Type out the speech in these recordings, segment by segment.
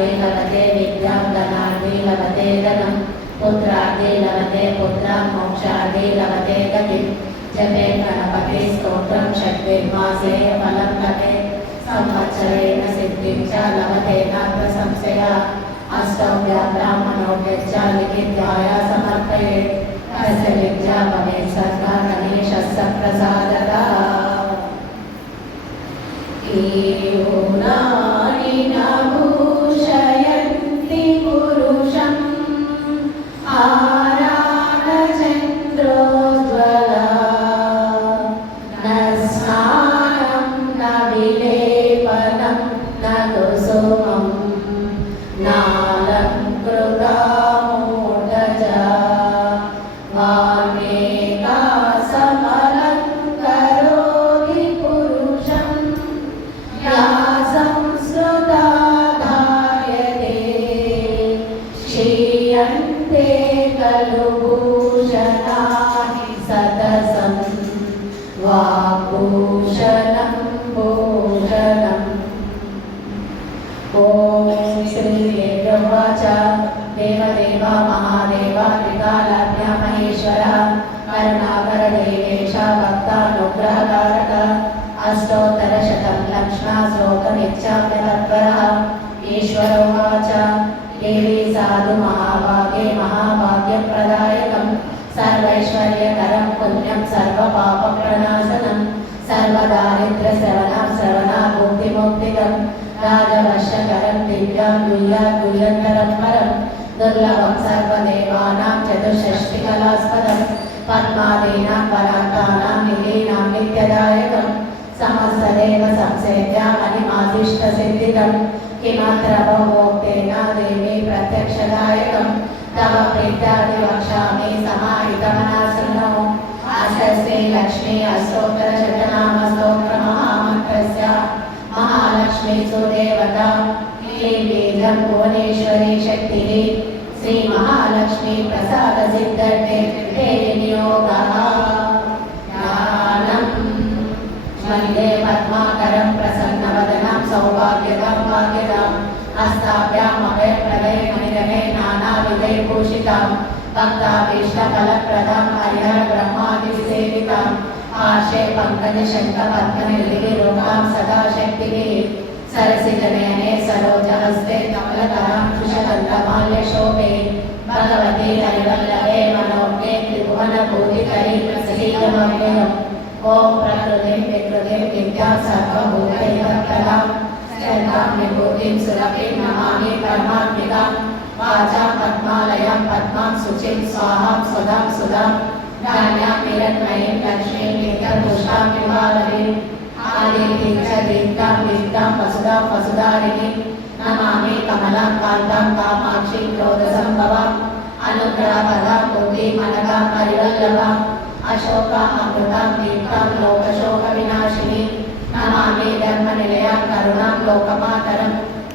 विद्यार्थे लभते विद्यां धनार्थे लभते धनं पुत्रार्थे लभते पुत्रां मोक्षार्थे लभते गतिं जपे गणपते स्तोत्रं षड्विमासे फलं लभे संवत्सरेण सिद्धिं च लभते नात्र संशयः अष्टव्या ब्राह्मणोऽभ्यश्च लिखित्वाय समर्पयेत् तस्य विद्या भवेत् सर्वा गणेशस्य प्रसादतः ऊनानि न भूषयन्ति पुरुषम् आराधचन्द्रोज्ज्वला न स्नानं न विलेपनं न कुसुमं नालङ्कृता मूढजा वामेका समलङ्करोति पुरुषं या संस्कृता धायते श्रीयन्ते खलु भूषणानि सततं वाग्भूषणं भूषणम् ॐ श्रीदेव्य उवाच देवदेव महादेव त्रिकालाज्ञ महेश्वर करुणाकर देवेश भक्तानुग्रहकारक अष्टोत्तरशतं लक्ष्मणश्लोकमिच्छाम्य तत्परः ईश्वर उवाच देवी साधु महाभागे महाभाग्यप्रदायकं सर्वैश्वर्यकरं पुण्यं सर्वपापप्रणाशनं सर्वदारिद्र्यश्रवणं श्रवणाभुक्तिमुक्तिदं राजवश्यकरं दिव्यां गुह्यन्तरं परं दुर्लभं सर्वदेवानां चतुष्षष्टिकलास्पदं पद्मादीनां परान्तानां निधीनां नित्यदायकं समस्तदेव संसेव्यामणिमादिष्टसिद्धिदं किमत्र भवोक्तेन देवी प्रत्यक्षदायकं तव प्रीत्यादि वक्ष्यामि समाहितमनासृणो अष्टस्ते लक्ष्मी अष्टोत्तरशतनामस्तोत्रमहामन्त्रस्य महालक्ष्मी सुदेवता क्लीं भुवनेश्वरी शक्तिः श्री महालक्ष्मी प्रसाद सिद्धर्थे ते विनियोगः ज्ञानं वन्दे पद्माकरं प्रसन्नवदनं सौभाग्यदां भाग्यदाम् हस्ताभ्याम् अभयप्रदये नानाविधै भूषितां भक्ताभीष्टफलप्रदां हरिहर ब्रह्मादिसेवितां पार्श्वे पङ्कजशङ्खपद्मनिलयरूपां सदा शक्तिः सरसिजनयने सरोजहस्ते कमलकरां कुशगन्धमाल्यशोभे भगवती हरिवल्लभे मनोज्ञे त्रिभुवनभूतिकरी प्रसीदमव्ययम् ॐ प्रकृतिं विकृतिं विद्यां सर्वभूतैकप्रदां स्थिरां विभूतिं सुरभिं नमामि परमात्मिकां वाचां पद्मालयां पद्मां शुचिं स्वाहां स्वदां सुधां धान्यां हिरण्मयीं लक्ष्मीं नित्यपुष्टां विभावरीं आदितीं च दीप्तां दीप्तां वसुधां वसुधारिणीं नमामि कमलां कान्तां कामाक्षीं क्रोधसम्भवाम् अनुग्रहपदां बुद्धिमनगां हरिवल्लभां अशोकामृतां दीप्तां लोकशोकविनाशिनीं नमामि धर्मनिलयां करुणां लोकमातरं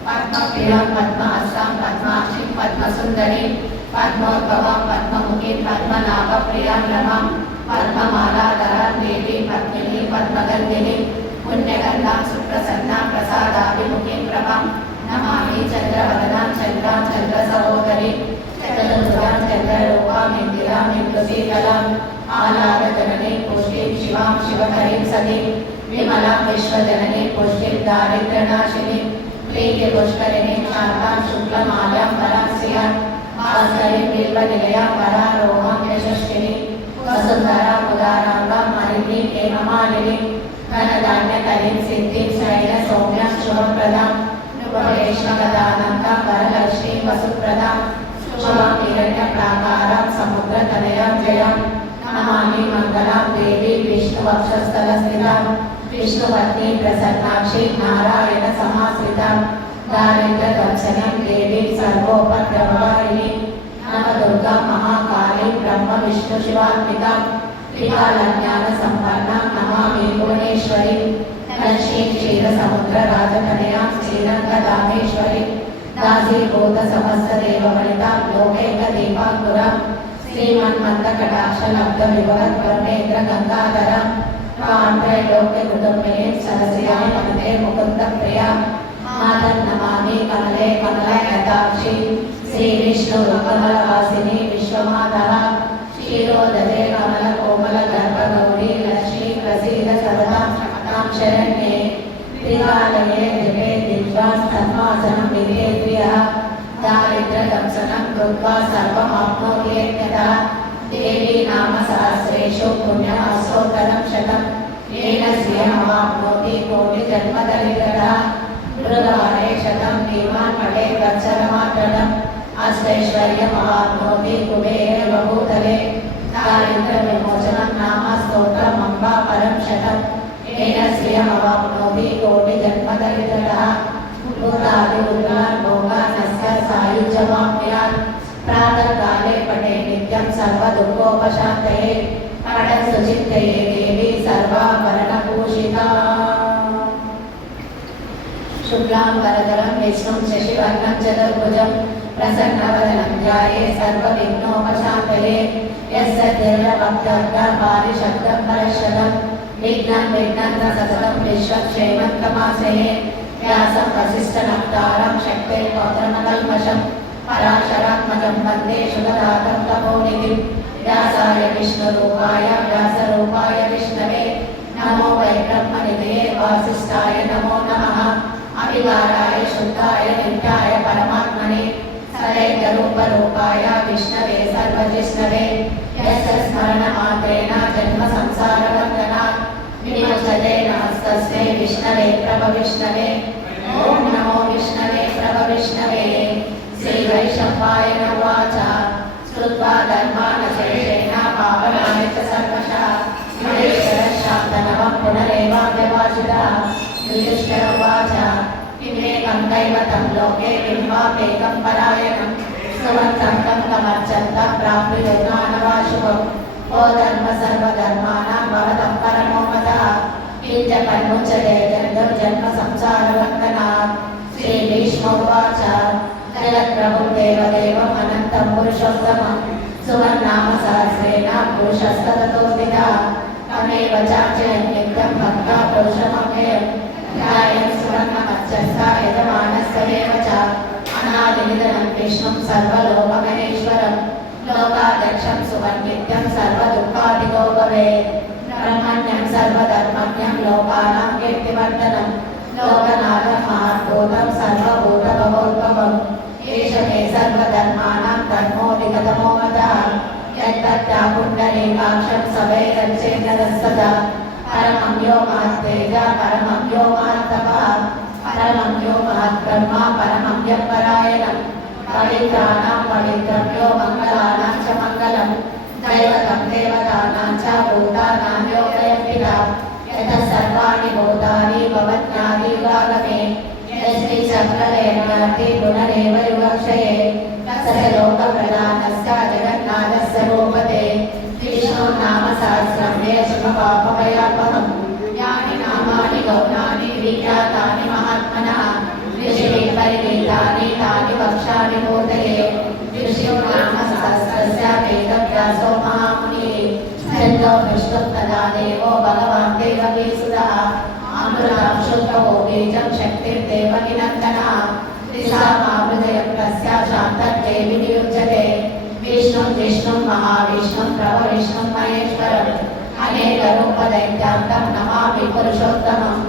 पद्मप्रियां पद्महस्तां पद्माक्षीं पद्मसुन्दरीं पद्मोद्भवां पद्ममुखीं पद्मनाभप्रियां रमां पद्ममालाधरां देवीं पद्मिनीं पद्मगन्धिनीं पुण्यगन्धां सुप्रसन्नां प्रसादाभिमुखीं प्रभां नमामि चन्द्रवदनां चन्द्रां चन्द्रसहोदरीं चतुर्भुजां चन्द्ररूपां इन्दिरां इन्दुशीतलाम् आलादजननीं पुष्टिं शिवां शिवकरीं सतीं विमलां विश्वजननीं पुष्टिं दारिद्र्यनाशिनीं प्रीतिपुष्करिणीं शान्तां शुक्लमाल्यां वरास्यां भास्करीं बिल्वनिलयां वरारोहां यशस्विनीं वसुन्धरां उदाराङ्गां हरिणीं हेममालिनीं धनधान्यकरीं सिद्धिं शैलसौम्यां शुभप्रदां नृपवेश्मगदानन्दां वरलक्ष्मीं वसुप्रदां शुभां हिरण्यप्राकारां समुद्रतनयां जयां नमामि मङ्गलां देवीं विष्णुवक्षस्थलस्थितां विष्णुपत्नीं प्रसन्नाक्षीं नारायणसमाश्रितां दारिद्र्यदर्शनीं देवीं सर्वोपद्रववारिणीं नवदुर्गां महाकालीं ब्रह्मविष्णुशिवात्मिकां त्रिकालज्ञानसम्पन्नां नमामि भुवनेश्वरीं लक्ष्मीं क्षीरसमुद्रराजतनयां श्रीरङ्गदामेश्वरीं दासीभूतसमस्तदेववनितां लोकैकदीपाङ्कुरां श्रीमन्मन्दकटाक्षलब्धविभवद्ब्रह्मेन्द्रगङ्गाधरां त्रैलोक्यकुटुम्बिनीं सरस्यां वन्दे मुकुन्दप्रियां मातर्नमामि कमले कमलनयताक्षी श्रीविष्णुकमलवासिनी विश्वमातः क्षीरोदजे कमलकोमलगर्भगौरी लक्ष्मी प्रसीद सततां शमतां शरण्ये त्रिकालये जपे दिव्यास्तन्वासनं विधेद्रियः दारिद्र्यदंशनं कृत्वा सर्वमाप्नोति यज्ञतः देवी नाम सहस्रेषु पुण्यमस्तोत्तरं शतम् येन श्रियमवाप्नोति कोटिजन्मदरिद्रः मृगारे शतं धीमान् पठे वत्सरमात्रम् अष्टैश्वर्यमवाप्नोति कुबेरे बभूतले दारिद्र्यविमोचनं नाम स्तोत्रम् अम्बा परं शतम् येन श्रियमवाप्नोति कोटिजन्मदरिद्रः भूतादिरुद्रान् भोगानस्य सायुज्यमाप्नुयात् प्रातःकाले पठे नित्यं सर्वदुःखोपशान्तये पठन् सुचिन्तये देवी सर्वाभरणभूषिता शुक्लां वरदरं विष्णुं शशिवर्णं चतुर्भुजं प्रसन्नवदनं ध्याये सर्वविघ्नोपशान्तये यस्य दीर्घभक्तपारिशब्दं परशतं विघ्नं विघ्नं सततं विश्वक्षेमं तमाश्रये व्यासं वसिष्ठनप्तारं शक्ते पौत्रमकल्मषं पराशरात्मजं वन्दे शुभदातं तपोनिधिं व्यासाय विष्णुरूपाय व्यासरूपाय विष्णवे नमो वै ब्रह्मनिधये वासिष्ठाय नमो नमः अविकाराय शुद्धाय नित्याय परमात्मने सदैकरूपरूपाय विष्णवे सर्वजिष्णवे यस्य स्मरणमात्रेण जन्मसंसारबन्धनात् विमुच्यते नमस्तस्मै विष्णवे प्रभविष्णवे ॐ नमो विष्णवे प्रभविष्णवे श्रीवैशम्पायन उवाच श्रुत्वा धर्मानशेषेण पावनाय च सर्वशः महेश्वरः शान्तनवं पुनरेवाव्यभाषितः युधिष्ठिर उवाच किमेकं दैवतं लोके किं वाप्येकं परायणं सुवन्तं तं तमर्चन्तं प्राप्नुयोगानवाशुभम् ओ धर्म सर्वधर्माणां भवतं परमो मतः किञ्च कन्मुच्यते जन्मसंसारबन्धनात् श्रीभीष्मोवाच जगत्प्रभुं देवदेवम् अनन्तं पुरुषोत्तमं सुवर्नामसहस्रेण पुरुषस्तततोऽस्तितः तमेव चार्चयन् नित्यं भक्त्या पुरुषमव्ययम् ध्यायन् सुवर्णमध्यस्था यजमानस्यैव च अनादिनिधनं विष्णुं सर्वलोकमहेश्वरं लोकाध्यक्षं सुवर्नित्यं सर्वदुःखादिको भवेत् ब्रह्मण्यं सर्वधर्मज्ञं लोकानां कीर्तिवर्धनं लोकनाथं महाभूतं सर्वभूतभवोद्भवम् एष मे सर्वधर्माणां धर्मोऽधिगतमो मतः यत्तत्या पुण्डरीकाक्षं सवैरच्चेन्नदस्तदा परमं यो महत्तेज परमं यो महत्तपः परमं यो महद्ब्रह्मा परमं यः परायणं पवित्राणां पवित्रं यो मङ्गलानां च मङ्गलं दैवतं देवतानां च भूतानां यो वयम्पिता यतः सर्वाणि भूतानि भवन्यादियुगागमे यस्मै चक्रलेण्याति पुनरेव युगक्षये तस्य लोकप्रधानस्य जगन्नाथस्य रूपते विष्णुर्नाम सहस्रं मे शुभपापभयापहम् यानि नामानि गौणानि विख्यातानि महात्मनः ऋषिभिः परिगीतानि तानि वक्ष्यामि भूतये विष्णुर्नाम सहस्रस्य वेदव्यासो महामुनिः छन्दो विष्णुः तदा देवो भगवान् देवकीसुतः अमृतं शुद्धो बीजं शक्तिर्देवकीनन्दनः त्रिशामामृतयं तस्य शान्तर्देवी नियुज्यते विष्णुं महाविष्णुं प्रभविष्णुं महेश्वरम् अनेकरूपदैत्यान्तं नमामि पुरुषोत्तमम्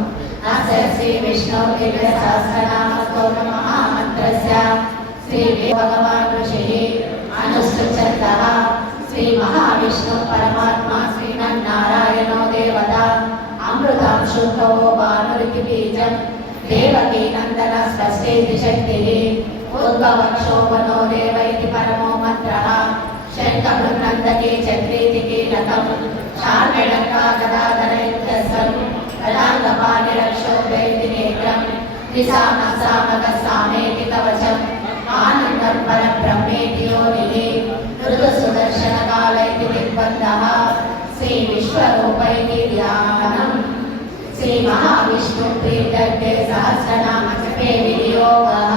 अस्य श्रीविष्णुर्दिव्यसहस्रनामस्तोत्रमहामन्त्रस्य श्रीभगवान् ऋषिः अनुष्ठुच्छन्तः श्रीमहाविष्णुः परमात्मा श्रीमन्नारायणो देवता अमृतं शुद्धो भानुरिति बीजं देवकी नन्दन स्पष्टेति शक्तिः उद्भवक्षोभनो देव इति परमो मन्त्रः शङ्खमृन्नन्दकी चक्रीति कीलकं शार्ङ्गणका गदाधरयुक्तस्वं रदाङ्गपाणिरक्षोभेति नेत्रं त्रिसामसामकसामेति कवचम् आनन्दं परब्रह्मेति योनिः ऋतुसुदर्शनकाल इति दिग्बन्धः श्रीविश्वरूप इति ध्यानम् श्रीमहाविष्णुप्रीत्यर्थे सहस्रनामजपे विनियोगः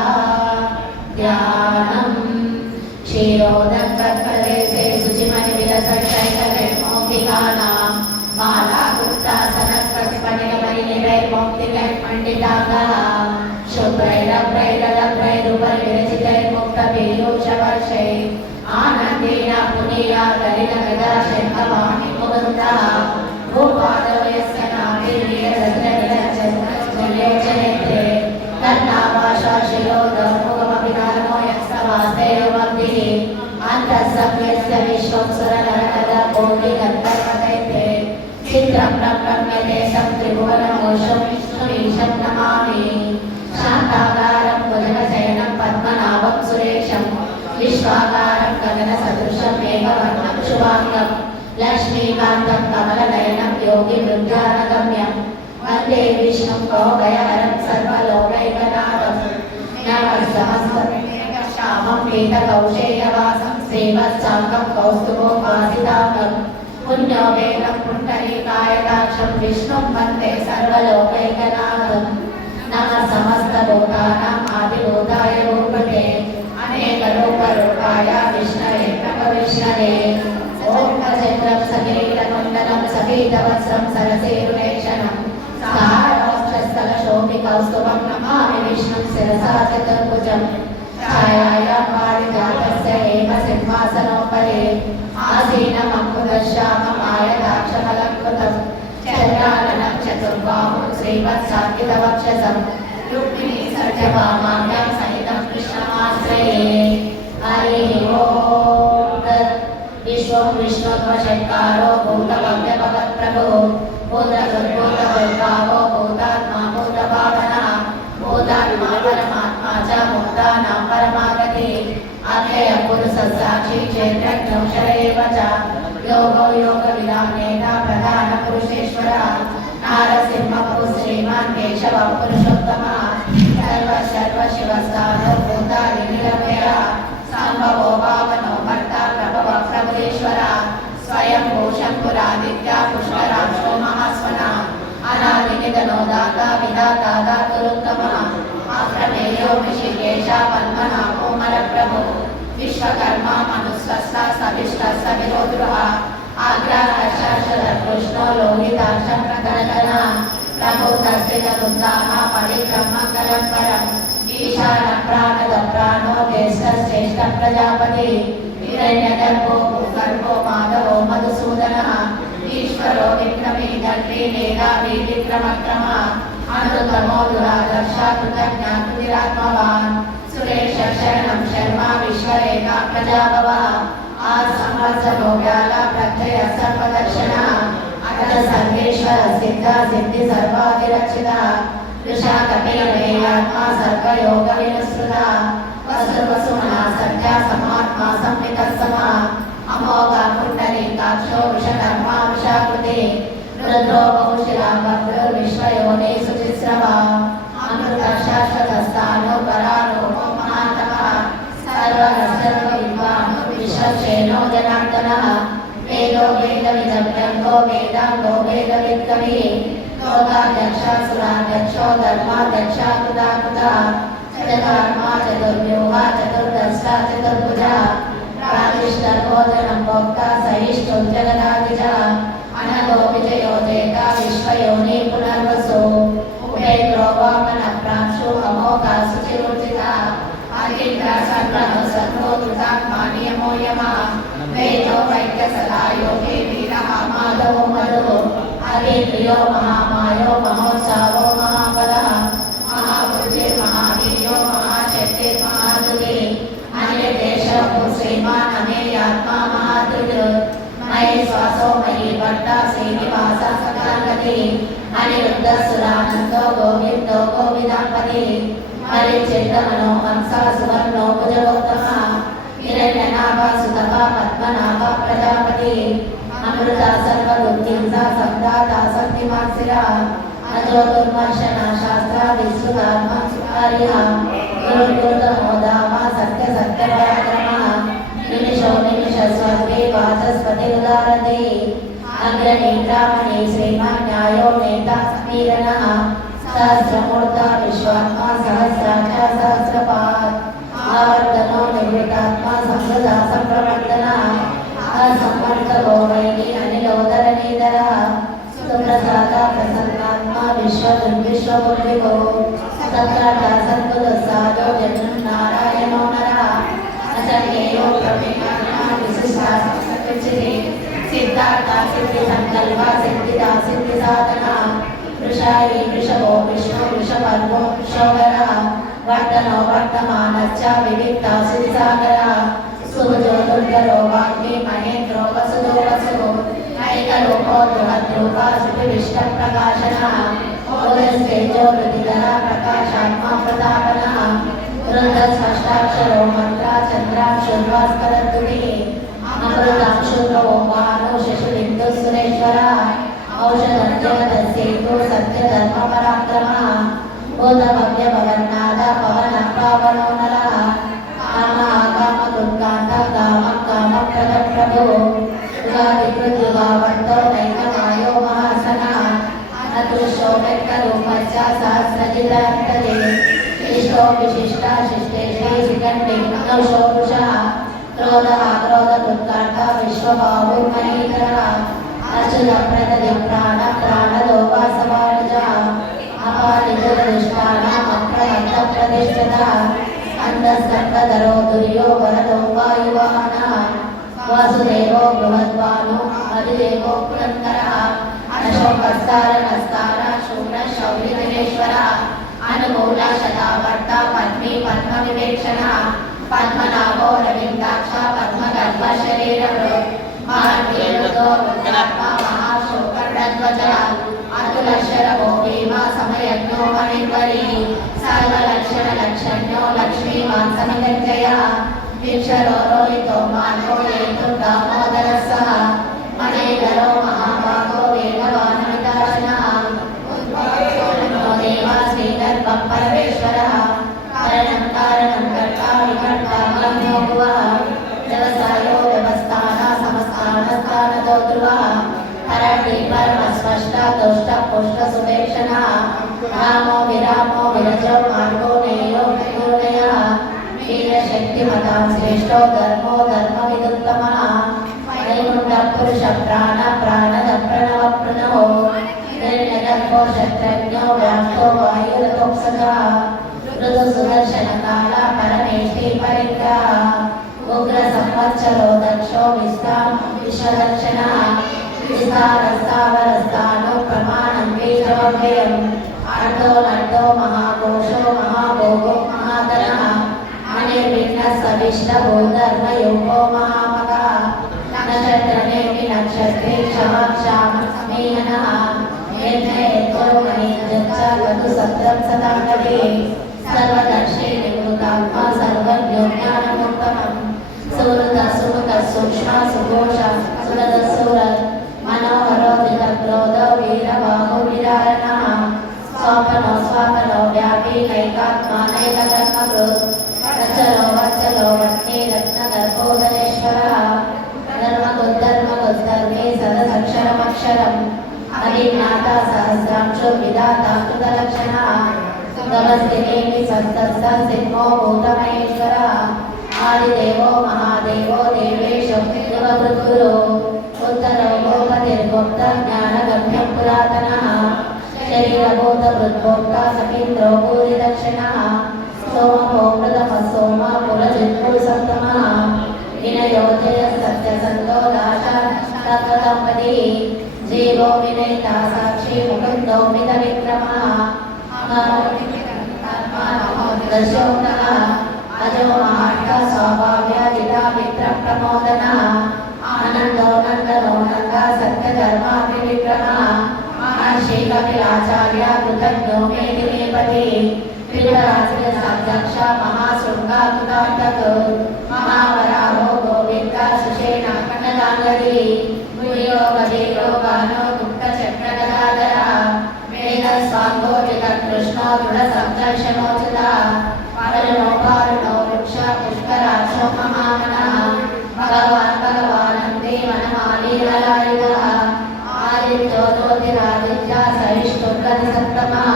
ध्यानम् क्षीरोदकप्रदेशे शुचिमणिविलसत्कैकलैर्मौक्तिकानां मालागुप्ता सरस्वतिपणिलमणिनिलैर्मौक्तिकैर्पण्डिताङ्गः शुभ्र मुक्तपीयूषवर्षैः आनन्देन पुनीयात् ललितगदाशङ्खवाणि मुकुन्दः भूपादवयस्य नाभिर्वीररत्ननिरञ्जनयोजनेत्रे तन्नाभाषा शिरोदमुखमपि नानो यस्तवासेवब्धिः अन्तःसम्यस्य विश्वं सुरनरनरकोटिगन्तर्वदैत्ये चित्रं रम्यते तं त्रिभुवनमोषं विष्णुमीशं नमामि शान्ताकारं भुजगशयनं पद्मनाभं सुरेशं विश्वाकारं गगनसदृशं मेघवर्णं शुभाङ्गं लक्ष्मीकान्तं कमलनयनं योगिवृद्धानगम्यं वन्दे विष्णुं भवभयहरं सर्वलोकैकनाथं नमस्सहस्रमेकश्यामं पीतकौशेयवासं श्रीवत्साङ्गं कौस्तुभोपासिताङ्गं पुण्यो वेदं पुण्डरीकायदाक्षं विष्णुं वन्दे सर्वलोकैकनाथं नमः समस्तभूतानाम् आदिभूताय भूपते अनेकरूपरूपाय विष्णवे प्रभविष्णवे ॐ गजेन्द्रं सकिरीटकुण्डलं सपीतवस्त्रं सरसीरुलेक्षणं सारवस्त्रस्थलशोभिकौस्तुभं नमामि विष्णुं शिरसा चतुर्भुजं छायायां पारिजातस्य हेमसिंहासनोपरि आसीनमङ्कुदश्यामम् आयताक्षफलकृतं चन्द्राननं चतुर्बाहुं श्रीवत्साङ्कितवक्षसं रुक्मिणी सर्वभामाभ्यां सहितं कृष्णमाश्रये हरिः ॐ विश्वं विष्णुत्वषट्कारो भूतभव्यभवत्प्रभुः भूतकृद्भूतभूतभावो भूतात्मा भूतभावनः भूतात्मा परमात्मा च भूतानां परमागतिः अव्ययः पुरुषः साक्षी क्षेत्रज्ञोऽक्षर एव च योगो योगविदां नेता प्रधानपुरुषेश्वरः नारसिंहः श्रीमान् केशवः पुरुषोत्तमः सर्वशिवस्थानो भूतादिनिरव्ययः सम्भवो भावनो भर्ता प्रभवः प्रभुरेश्वरः स्वयं भूषङ्कुरादित्या पुष्कराक्षो महास्वनः अनादिनिधनो दाता विधाता दातुरुत्तमः अप्रमेयो ऋषिकेशः पद्मनाभो कोमलप्रभुः विश्वकर्मा मनुस्रष्टा सविष्टः सविरोधुरः आग्राहर्षर्षदकृष्णो लोहिताक्षं प्रकटनः प्रभुतस्थितबुद्धाः परिब्रह्मकरं परम् ईशानप्राणदप्राणो ज्येष्ठश्रेष्ठः प्रजापतिः हिरण्यगर्भो भूगर्भो माधवो मधुसूदनः ईश्वरो विक्रमी दण्डी मेधावी विक्रमक्रमः अनुत्तमो दुरादर्शः कृतज्ञः कृतिरात्मवान् सुरेशः शरणं शर्मा विश्वरेखा प्रजाभवः आसंवत्सरो व्याला प्रत्ययः सर्वदर्शनः अतः सर्वेश्वरः सिद्धः सिद्धि सर्वाधिरक्षितः वृषा कपिलवेयात्मा सर्वयोगविनुसृतः वसुर्वसुमनः सत्या समात्मा संवितः समः अमोघः पुण्डरीकाक्षो वृषकर्मा वृषाकृतिः रुद्रो बहुशिला भद्रर्विश्वयोनिः सुचिस्रवः अमृतः शाश्वतस्थानो परारोपो महातपः सर्वविद्वान् विश्वक्षेणो जनार्दनः वेदो वेदविदव्यङ्गो वेदाङ्गो वेदवित्कविः लोकाध्यक्षः सुराध्यक्षो धर्माध्यक्षः कृताकृतः चतुरात्मा चतुर्व्यूहा चतुर्दष्टा चतुर्भुजः प्रातिष्ठभोजनं भोक्ता सहिष्णुः जगदाधिजः अनघो विजयो जेता विश्वयोनि पुनर्वसु उपेन्द्रो वामनः प्रांशु अमोघः शुचिरूर्जितः अतीन्द्रः सर्वः सर्वो कृतात्मा नियमो यमः वेदो वैद्यसदा योगी वीरः माधवो मधुः हरिप्रियो महामायो महोत्सवो महाबलः महाबुद्धिर्महावीर्यो महाशक्तिर्महाधुतिः अनिर्देशो श्रीमान् अमेयात्मा महाधृतिः मयि श्वासो मयि भट्टा श्रीनिवासः सदागतिः अनिरुद्धसुरानन्दो गोविन्दो गोविदापतिः हरिचित्तमनो हंसः सुवर्णो भुजगोत्तमः हिरण्यनाभः सुतपः पद्मनाभः प्रजापतिः अमृता सर्वबुद्धिंसा सप्ताता शक्तिमात्सिरः अजो दुर्मर्शना शास्त्रा विश्रुतात्मा सुकार्यः गुरुर्गुरुतमो धामः सत्यसत्यपराक्रमः निमिषो निमिषस्वर्गे वाचस्पतिरुदारति अग्रनेत्रामणि श्रीमान् न्यायो नेता समीरणः सहस्रमूर्ता विश्वात्मा सहस्राक्षा सहस्रपात् आवर्तनो निवृत्तात्मा संवृता संप्रवर्तनः असंवर्तको वैनी अनिलोदरनीधरः सुप्रसादा प्रसन्नात्मा विश्वविश्वपुर्विभो सत्राटा सद्गुरुसादो जन्मनारायण सिद्धार्थ सिद्धि संकल्प सिद्धिदा सिद्धि साधना वृषायी वृषभो विष्णु वृषपर्वो वृषोदरा वर्तनो वर्तमानश्च विविक्ता सिद्धिसागरा सुभजो दुर्गरो वाग्मी महेन्द्रो वसुदो वसुः ऐकरूपो बृहद्रूपा सुविष्टप्रकाशनः ओदस्तेजो हृदिधरा प्रकाशात्मा प्रतापनः रुद्रस्पष्टाक्षरो मन्त्रा चन्द्रांशुर्भास्करद्युतिः अमृतांशुर्गो वानो शशिबिन्दुः सुरेश्वरः औषधं जगदस्येतु सत्यधर्मपराक्रमः भूतभव्यभवन्नाद पवनः पावनो नरः कामः कामदुर्गान्त कामः कामप्रदप्रभो युगादिकृद्युगावर्तो नैकमायो महासनः अदृशो व्यक्तरूपश्च सहस्रजितरक्तजे इष्टो विशिष्टा शिष्टेशे शिखण्डिनौषो वृषः क्रोधः क्रोधकृत्कार्ता विश्वबाहुर्महीधरः अच्युतप्रददिप्राण प्राणदो वासवानुजः अपालितदुष्टानाम् अप्रमत्तप्रतिष्ठितः अन्धस्तर्कधरो दुर्यो वरदो वायुवाहनः वासुदेवो बृहद्वानो हरिदेवो पुरन्दरः अशोकस्तारकस्तार शून्यशौरिदिनेश्वरः अनुमूला शतावर्ता पद्मी पद्मविवेक्षणः पद्मनाभो रविन्दाक्ष पद्मगर्भशरीरभृत् महार्घ्ययुतो रुद्रात्मा महाशोकर्णध्वजः अतुलशरभो भीमा समयज्ञो मणिध्वरी सर्वलक्षणलक्षण्यो लक्ष्मीवान् समितञ्जयः वीक्षरो रोहितो मानो येतु दामोदरः मणिधरो महाभागो वेगवानविदाशनः उद्भवो देवा श्रीधर्मं परमेश्वरः कारणं कारणं कर्ता विकर्ता ब्रह्मो भुवः व्यवसायो व्यवस्थान समस्तानस्थानतो ध्रुवः हरति परमस्पष्टा दुष्ट पुष्ट सुवेक्षणः रामो विरामो विरजो मार्गो नेयो विदुर्नयः वीरशक्तिमतां श्रेष्ठो धर्मो धर्मविदुत्तमः वैकुण्ठपुरुष प्राण प्राणद प्रणव प्रणवो निर्णयगर्भो शत्रज्ञो व्याप्तो वायुरतोक्षजः ऋतु सुदर्शनकाल परमेष्टि परिग्रहः उग्र संवत्सरो दक्षो विश्वदक्षिणः विस्तारस्तावरस्तानो प्रमाणं बीजमव्ययम् अर्धो नर्धो महाकोशो महाभोगो महाधनः अनिर्विघ्नस्तविष्टभो धर्मयोगो महामगः नक्षत्रनेमि नक्षत्रे क्षमाक्षामसमीहनः निर्णयेतो मणिजच्च गतुसत्रं सदाङ्गते सर्वदर्शी निवृतात्मा सर्वज्ञो ज्ञानमुत्तमम् सुहृदः सुमुखः सूक्ष्मः सुघोषः सुरदः सुरत् मनोहरो दिग्क्रोधो वीरबाहुविदारणः स्वापनो स्वापनो व्यापी नैकात्मा नैकधर्मकृत् वत्सलो वत्सलो वत्नी रत्नगर्भोदरेश्वरः धर्मकृद्धर्मे सदसक्षरमक्षरम् अभिज्ञाता सहस्रांशुर्विधाता कृतलक्षणः नमस्तेनेमि संतस्ता सिंहो भूतमहेश्वरः आदिदेवो महादेवो देवेशो देवभृद्गुरो उत्तरो गोपतिर्गोप्ता ज्ञानगम्यं पुरातनः शरीरभूतभृद्भोक्ता समीन्द्रो भूरिदक्षिणः सोमो प्रथमः सोम पुरजित्पुरुषोत्तमः विनयोजय सत्यसन्तो दाशदम्पतिः जीवो विनयिता साक्षी मुकुन्दो मितविक्रमः दशोक्तः अजो महार्थ स्वभाव्याजिता विप्रप्रमोदनः आनन्दो नन्दनो नन्दा सत्यधर्माभिविक्रमः महर्षि कपिलाचार्य कृतज्ञो मेदिनीपति पितराज्ञसाध्यक्ष महाशृङ्गा कृतान्तक महावराहो गोविन्दा सुषेणा कनकाङ्गदी गुह्यो गदीरो गानो गुप्तचक्रगदाधरः वेदस्वाङ्गोचितकृष्णो दृढसप्तर्षणोचितः पारणो पारणो वृक्ष पुष्कराक्षो महामनः भगवानन्दे वनमालीललायुधः आदित्यो ज्योतिरादित्य सहिष्णुर्गतिसप्तमः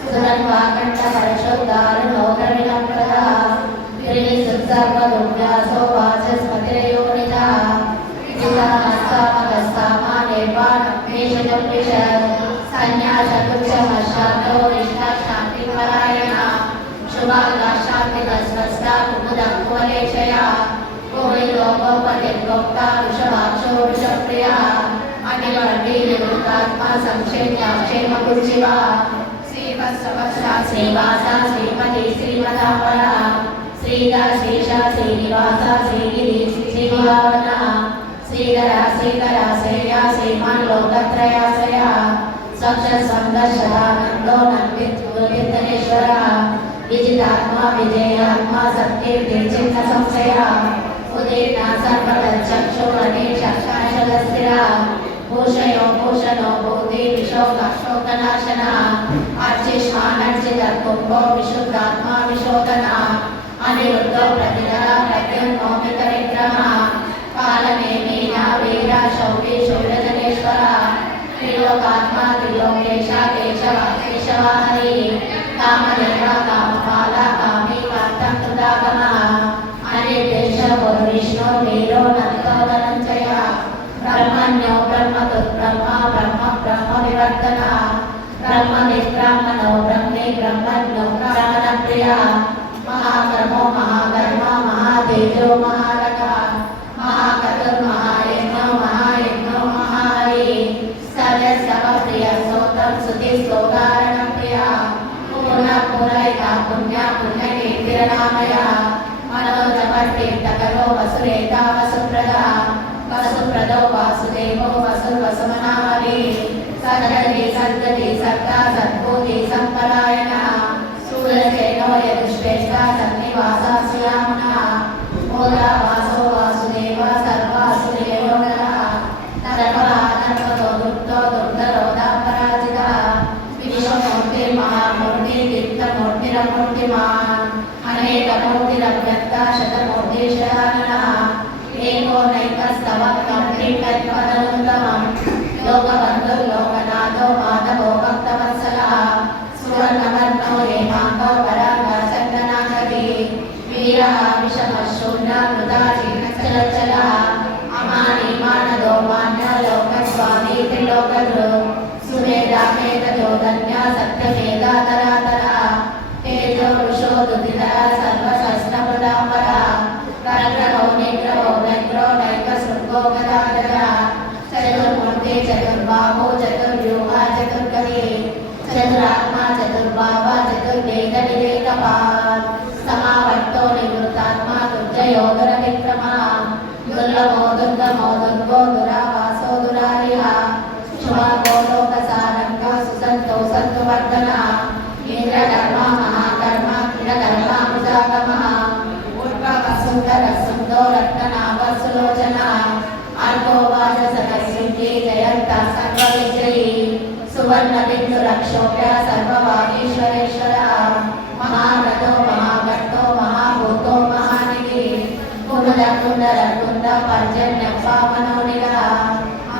सुरन्वाकण्ठपरिशुद्धारुणो द्रविणप्रदः त्रिसर्वदुर्व्यासो वाचस्पतिरयोनितः पितामस्तामकस्तामा निर्वाणमेषजम्पिष सन्न्यासकुच्छमशान्तो निष्ठाशान्तिपरायणः शुभाङ्गशान्तिकस्वस्ता कुमुदं कुवलेशया गोपतिर्गोप्ता वृषभाक्षो वृषप्रिया अनिवर्ती निवृत्तात्मा संक्षेमा श्रीवत्सवत्सा श्रीवासा श्रीमती श्रीमतांबरा श्रीधा श्रीशा श्रीनिवासा श्रीगिरी श्रीभावना श्रीधरा श्रीधरा श्रेया श्रीमान लोकत्रयाश्रया सक्षसंदर्शदानंदो नन्विद्गुरुविन्दनेश्वरा विजितात्मा विजयात्मा सत्येर्देचित्त संशया उदीर्णा सर्वतच्चक्षुरनेशस्थिरा भूषयो भूषणो भूति विशोकशोकनाशना अर्चिष्मानर्चितकुम्भो विशुद्धात्मा विशोधना अनिरुद्धो प्रतिधरा प्रत्युन्मोहित विक्रमः कालनेमी नावीरा शौरी शूरजनेश्वरा त्रिलोकात्मा त्रिलोकेशा केशवा केशवा हरि कामदेवा कामपाला कामी कान्तं कृतागमः अनिर्देश विष्णु वीरो नन्दो धनञ्जयः ब्रह्मण्यो ब्रह्मतुर्ब्रह्मा ब्रह्म ब्रह्म विवर्धनः ब्रह्मनिष्ब्राह्मणो ब्रह्मे ब्रह्मण्यो ब्राह्मणप्रिया महाकर्मो महाकर्मा महातेजो महारथः महाकर्महायज्ञो महायज्ञो महाहरि सर्वप्रिय स्तोत्रं स्तुतिस्तोतारणप्रिया पूर्णपूरयिता पुण्या पुण्यकीर्तिरनामया मनोजमर्तीर्थकरो वसुरेता वसुप्रदा वसुप्रदो वासुदेवो वसुर्वसुमना हरि सदगति सद्गति सत्ता सद्भूति सम्परायणः सूरसेनो यदुश्रेष्ठा सन्निवासा श्रियामणः मोदा वासो वासुदेव सर्वासुरेयो नरः धर्मतो दुर्गो दुर्धरोधापराजितः विश्वमूर्तिर्महामूर्ति दीप्तमूर्तिरमूर्तिमान् अनेकमूर्तिरव्यक्ता शतमूर्तिशरणः एको नैकस्तवक्तं त्रिकल्पतनुत्तमं लोकबन्धुर्लोकनाथो माधवो भक्तवत्सलः सुवर्णवर्णो हेमाङ्गो वराङ्गचन्दनाकरी वीरः विषमशून्यः कृताचीनश्चलच्चलः अमानिमानदो मान्यलोकस्वामी त्रिलोकधृ सुमेधामेतदोदन्या सत्यमेधातरातरः तेजो वृषो दुदितः सर्वशस्त्रप्रदापरः प्रग्रहो निग्रहो व्यग्रो नैकशृङ्गो गदाधरः चतुर्मूर्ति चतुर्बाहो चतुर्व्यूहा चतुर्गति चतुरात्मा चतुर्भावा चतुर्वेदविवेकपात् समावर्तो निवृत्तात्मा दुर्जयोधर विक्रमः दुर्लभो दुर्गमो दुर्गो दुरावासो दुरारिः शुभागो लोकसारङ्गः सुसन्तो सन्तुवर्धनः इन्द्रधर्मा महाधर्मा क्रीडधर्मा मुदागमः उद्भवसुन्दरः सुन्दो रत्ननाभः सुलोचनः अर्को वाचसकसिद्धि जयन्तः सर्वविजयी सुवर्णबिन्दुरक्षोभ्य सर्ववागीश्वरेश्वरः महारथो महाभट्टो महाभूतो महानिधि कुमुदकुन्दरकुन्द पर्जन्यः पावनोनिलः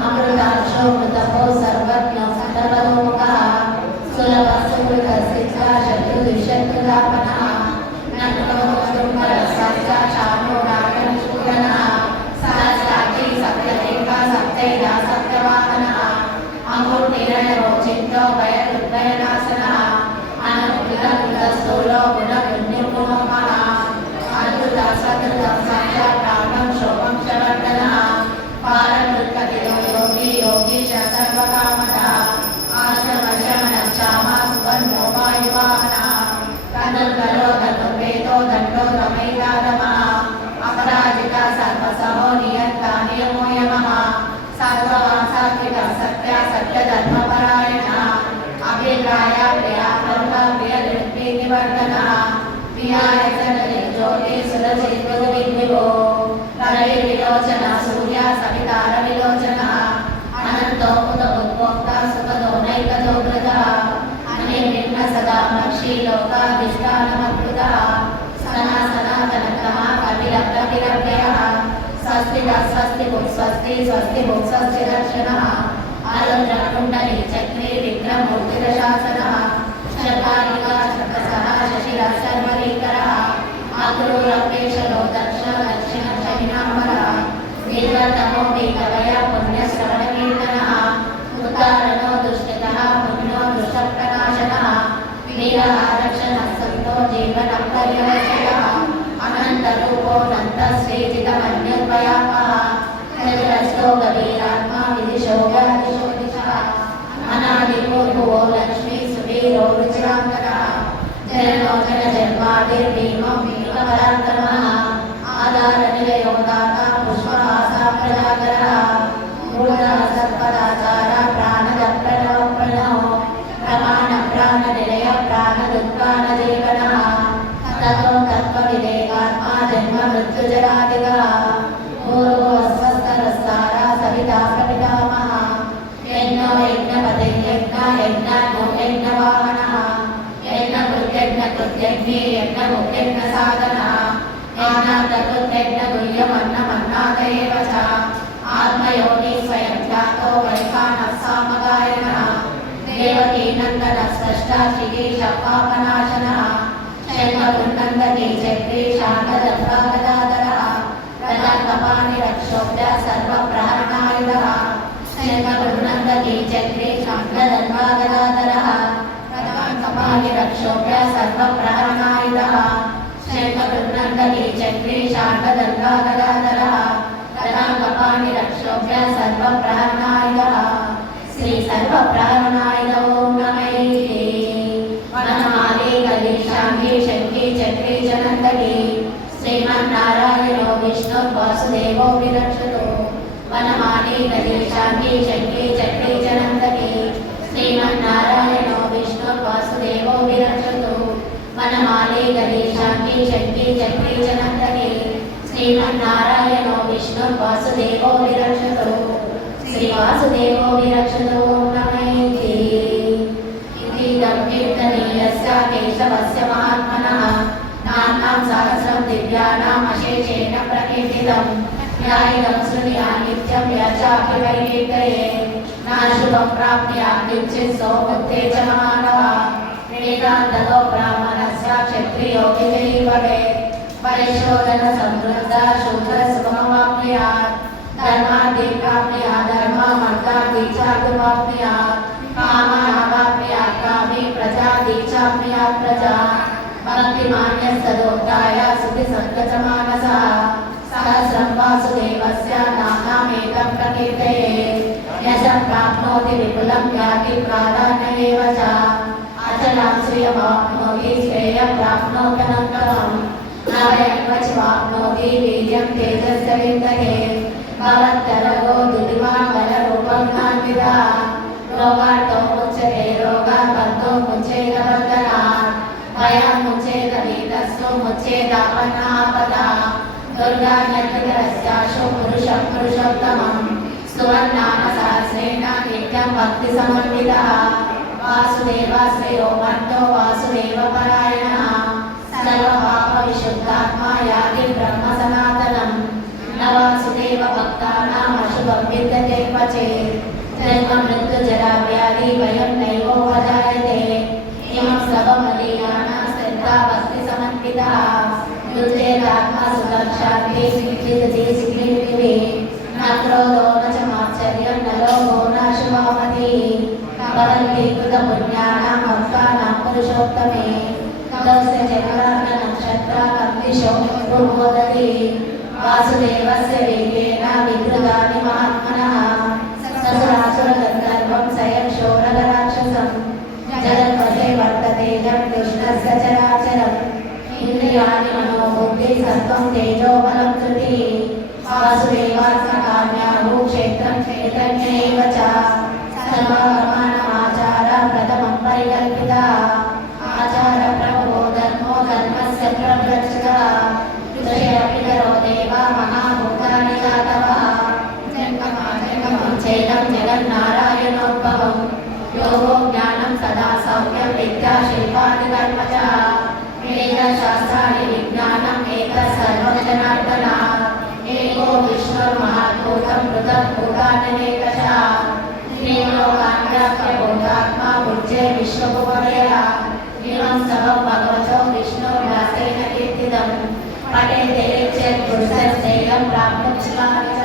अमृताक्षो मृतपो सर्वज्ञो सर्वतोमुखः सुलभः सुकृतसिद्धः शत्रुदिशत्रुदापनः नन्दोदुर्गरसाक्षाचारो रागनिष्ठुरनः सहस्राक्षी सप्तदेवा सप्तैधा सप्तवाहनः अमूर्तिरनरोचितो भयरुद्भयनाशनः अनुकृतकृतस्थूलो गुणगुण्युर्गुणमः अद्भुतः सकृतं साक्षात् प्राणं शोभं शवर्धनः पारमृत्कतिरो योगी योगीश सर्वकामदः आश्रमशमनक्षामा सुवर्णो वायुवाहनः तनुर्गलो धनुर्वेदो दण्डो दमैतादमः अपराजिता सर्वसहो नियन्ता नियमो यमः सर्ववान् सात्विकः सत्या सत्यधर्मपरायणः अभिप्राया प्रिया ब्रह्म प्रियनिर्वर्धनः विहाय सनदि ज्योति सुरचिद्विभो रविर्विलोचनः सूर्या सवितारविलोचनः अनन्तो उदभुक्ता सुखदो नैकदो कृतः अनिर्विघ्न सदा मक्षी लोकाधिष्ठानमद्भुतः सनातनः कपिलकपिलव्ययः स्वस्ति स्वस्ति स्वस्ति स्वस्ति स्वस्ति दर्शनः आरुद्रकुण्डली चक्रे विक्रमूर्तिरशासनः शर्वारिका शतसः शशिरः सर्वलीकरः आक्रूरपेशलो दक्ष दक्षिण शमिनाम्बरः दीर्घतमो दीर्घवय पुण्यश्रवणकीर्तनः उद्धारणो दुष्कृतः पुण्यो दुष्टप्रनाशनः वीरः रक्षणः सन्तो जीवनं पर्यवसितः अनन्तरूपो नन्तः श्रीजितमन्यः त्वयापः चतुरस्रो गभीरात्मा विदिशो व्यादिशो दिशः अनादिपूर्वो लक्ष्मी सुवीरो रुचिरान्तरः जनो जनजन्मादिर्भीमो भीमपराक्रमः आधारनिलयो दाता पुष्पहासा प्रजाकरः मूढः सत्पदाचार प्राणदप्रणवप्रणो प्रमाण प्राणनिलय प्राणदुत्पानजीवनः ततो तत्त्वविदेहात्मा जन्म मृत्युजरादिगः पूर्वो स्वस्थरस्तारा सविता प्रपितामहः यज्ञो यज्ञपतिर्यज्ञ यज्ञो यज्ञवाहनः यज्ञकृत्यज्ञकृत्यज्ञे यज्ञमुख्यज्ञसाधनः यज्ञकृत्यज्ञगुह्यमन्नमन्नाथ एव च आत्मयोनि स्वयं ख्यातो वैखानः सामगायनः देवकीनन्दनः स्रष्टा श्रीगीशपापनाशनः शङ्खपुण्डन्दती चक्रे शान्तदम्भागदाधरः प्रदर्भपाणिरक्षोभ्य सर्वप्रहरणायुधः शङ्खपुण्डन्दती चक्रे शान्तदम्भागदाधरः प्रदर्भपाणिरक्षोभ्य सर्वप्रहरणायुधः शङ्खपुण्डन्दती चक्रे शान्तदम्भागदाधरः प्रदर्भपाणिरक्षोभ्य सर्वप्रहरणायुधः श्री सर्वप्रहरणायुध ओं नमः वनमाले गलीशांगे शंखे चक्रे जनन्दके श्रीमन्नारायणो विष्णु वासुदेवो विरक्षतो वनमाले गलीशांगे शंखे चक्रे जनन्दके श्रीमन्नारायणो विष्णु वासुदेवो विरक्षतो वनमाले गलीशांगे शंखे चक्रे जनन्दके श्रीमन्नारायणो विष्णु वासुदेवो विरक्षतो श्रीवासुदेवो विरक्षतो नमः कीर्तनीयस्य केशवस्य महात्मनः नाम्नां सहस्रं दिव्यानाम् अशेषेण प्रकीर्तितं न्यायिनं शृणुया नित्यं यचापि वैकीर्तये नाशुभं प्राप्नुयात् किञ्चित् सौमुक्ते च मानवः वेदान्ततो ब्राह्मणस्य क्षत्रियो विजयी भवेत् परिशोधनसमृद्धः शूद्रसुखमवाप्नुयात् धर्मार्थी प्राप्नुयात् धर्ममर्थार्थी च वाप्नुयात् कामावाप्नुयात् कामी प्रजाति चाप्नुयात् प्रजा भक्तिमान्यः सदोत्थाय सुखिसङ्गतमानसः सहस्रं वासुदेवस्य नाम्नामेकं प्रकीर्तये यशः प्राप्नोति विपुलं याति प्राधान्यमेव च अचलां श्रियमाप्नोति श्रेयं प्राप्नोत्यनन्तरम् नवयक्वचवाप्नोति वीर्यं तेजस्य विन्दते भवत्तरगो दुर्दिवान् बलरूपं नान्विदः रोगार्तो मुच्यते रोगान् बन्धो मुच्येत बन्धनात् भयं मुच्येत वीतस्तु मुच्येदापन्नापदा दुर्गान्यतिरस्याशु पुरुषं पुरुषोत्तमं सुवर्णामसहस्रेण नित्यं भक्तिसमन्वितः वासुदेवाश्रयो मर्तो वासुदेवपरायणः सर्वपापविशुद्धात्मा याति ब्रह्मसनातनं न वासुदेव भक्तानाम् अशुभं विद्यते क्वचित् जन्ममृत्युजराव्याधि भयं नैवोपजायते इमं सर्वमलीयानां श्रद्धा भक्तिसमन्वितः युज्येतात्मा सुखशान्ति सिद्धिर्जितिः न क्रोधो न च मात्सर्यं न लोभो न शुभामतिः भवन्ति कृतपुण्यानां भक्तानां पुरुषोत्तमे तस्य चक्रार्कनक्षत्राकर्दिशो पूर्वोदति वासुदेवस्य वेगेन विधृतानि महात्मनः ससुरासुरगन्धर्वं सयक्षोरगराक्षसं जगद्वशे वर्तते यं कृष्णस्य चराचरम् इन्द्रियाणि मनोबुद्धि सत्त्वं तेजो बलं धृतिः वासुदेवात्मकाम्याहु क्षेत्रं क्षेत्रज्ञैव च सर्वागमानमाचार प्रथमं परिकल्पितः आचार प्रभवो धर्मो धर्मस्य प्रव्रजतः ऋषयपितरो देवा महाभूतानि जातवः चैनं जगन्नारायणोद्भवं योगो ज्ञानं सदा सौख्यं विद्या शिल्पानि कर्म च वेदशास्त्राणि विज्ञानम् एतत् सर्वं जनार्दनात् एको विष्णुर्महाभूतं पृथक् भूतान्यनेकशः त्रिलोकान्याख्यभूतात्मा भुज्ये विश्वभुवनयः इमं सर्वं भगवतो विष्णुर्व्यासेन कीर्तितं पठेते चेत् पुरुषस्तेयं प्राप्नुष्कानि च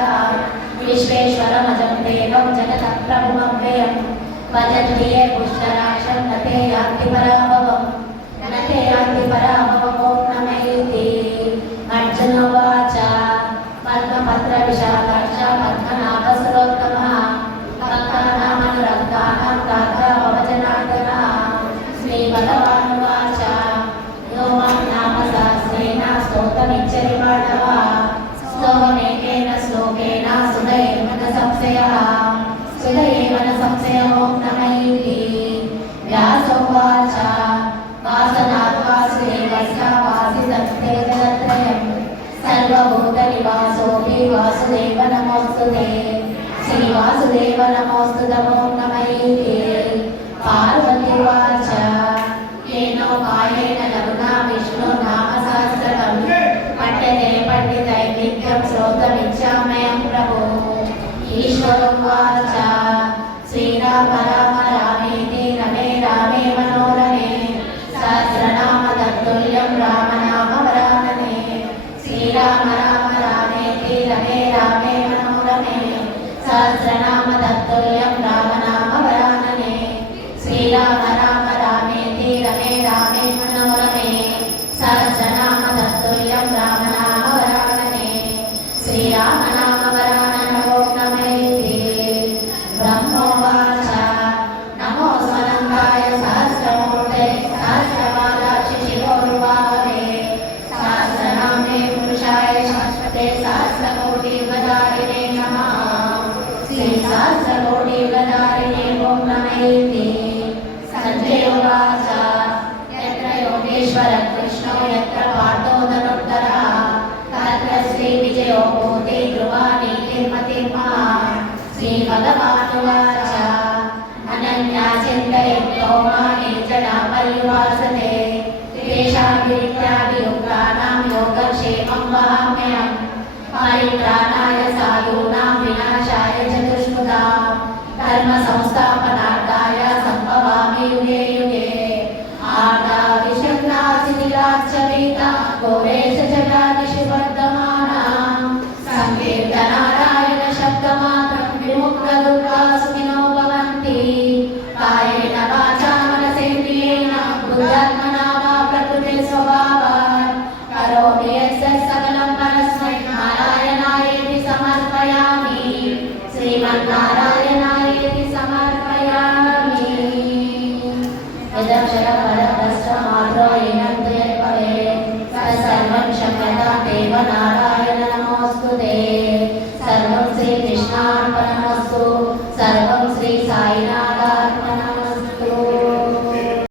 विश्वेश्वरमजं देवं जगतः प्रभुमव्ययं भजन्ति ये पुष्कराक्षं न ते यान्ति पराभवं न ते यान्ति पराभवं ॐ नमः अर्जुन उवाच पद्मपत्र श्लोकमिच्छति पाण्डवा स्तोमेकेन श्लोकेन सुधैव न संशयः सुधैव न संशयो नमैति व्यासोवाच वासनात् वासुदेवस्य वासितस्ते जगत्त्रयम् सर्वभूतनिवासोऽपि वासुदेव नमोऽस्तुते श्रीवासुदेव नमोऽस्तु नमो नमैते पार्वतीवाच येनो मायेन लघुना विष्णुनाम सहस्रकं पठ्यते पण्डितैः नित्यं श्रोतुमिच्छाम्यहं प्रभो ईश्वरोवाच श्रीराम राम रामेति रमे रामे मनोरमे सहस्रनाम तत्तुल्यं रामनाम वरानने श्रीराम राम रामेति रमे रामे मनोरमे सहस्रनाम तत्तुल्यं रामनाम वरानने श्रीराम राम रामेति रमे रामे मनोरमे सहस्रनाम तत्तुल्यं रामनाम वरानने श्रीराम नाम वराननो नमैते ब्रह्मोवाच नमो स्वनन्दाय सहस्रमूर्ते सहस्रपादाक्षि शिरोरुबाहवे सहस्रनामे पुरुषाय शाश्वते सहस्रकोटियुगधारिणे नमः श्री सहस्रकोटियुगधारिणे ओं नमैते सञ्जयोवाच यत्र योगेश्वरः कृष्णो यत्र पार्थो धनुर्धरः तत्र श्रीविजयो भूति ध्रुवानीतिर्मतिर्मः श्रीभगवानुवाच अनन्या चिन्तयन्तो मामे जना पर्युपासते तेषाभिरुक्ताभियुक्तानां योगक्षेमं वहाम्यहम् परित्राणाय साधूनां विनाशाय च दुष्कृतां धर्मसंस्थापनार्थाय सम्भवामि युगे युगे आर्ताविषण्णासिनिराच्छवेता घोरेश जगादिषु वर्धमानां संकीर्तनारायण शब्दमात्रं विमुक्तदुर्गा सुखिनो भवन्ति कायेन वाचा मनसेन्द्रियेण बुद्ध्यात्मना वा प्रकृते स्वभावात् करोमि यस्य सकलं परस्मै नारायणायेति समर्पयामि श्रीमन्नारायणायेति समर्पयामि यदक्षरपरब्रह्ममात्रो येन द्वयपरे सर्वं शक्यता देव नारायण